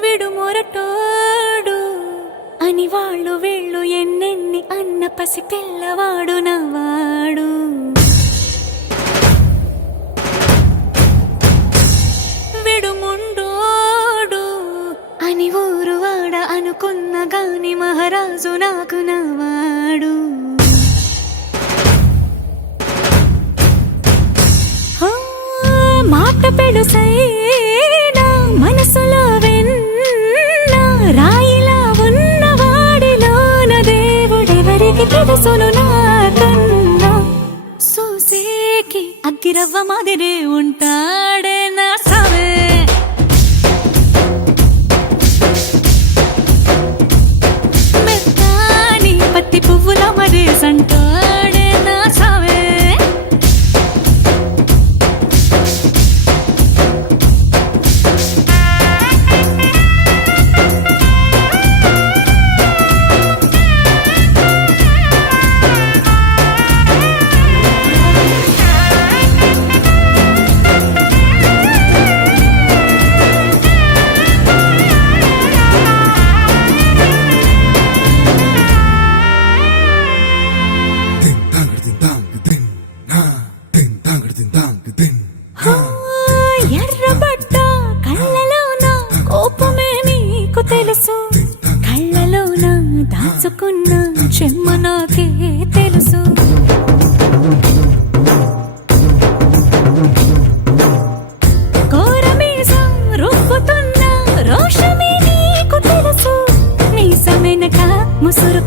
విడు మొరటోడు అని వాళ్ళు వీళ్ళు ఎన్నెన్ని అన్న పసి పిల్లవాడు నవాడు. విడు ముండోడు అని ఊరు వాడ అనుకున్న గాని మహారాజు నాకు నవాడు. మాట పెడుసైనా మనసులో వెన్న రాయిలా ఉన్నవాడిలోన దేవుడెవరికి తెలుసును నాకన్నా. సూసేకి అగ్గిరవ్వ మాదిరే ఉంటాడే నా సావే. మెత్తాని పత్తి పువ్వుల మరేసంటాడే నా సావే. ఎర్రబడ్డ కళ్ళలోన కోపమే నీకు తెలుసు, కళ్ళలోన దాచుకున్న చెమ్మ నాకే తెలుసు. కోరమీసం రుబ్బుతున్న రోషమే నీకు తెలుసు, మీసమెనక ముసురు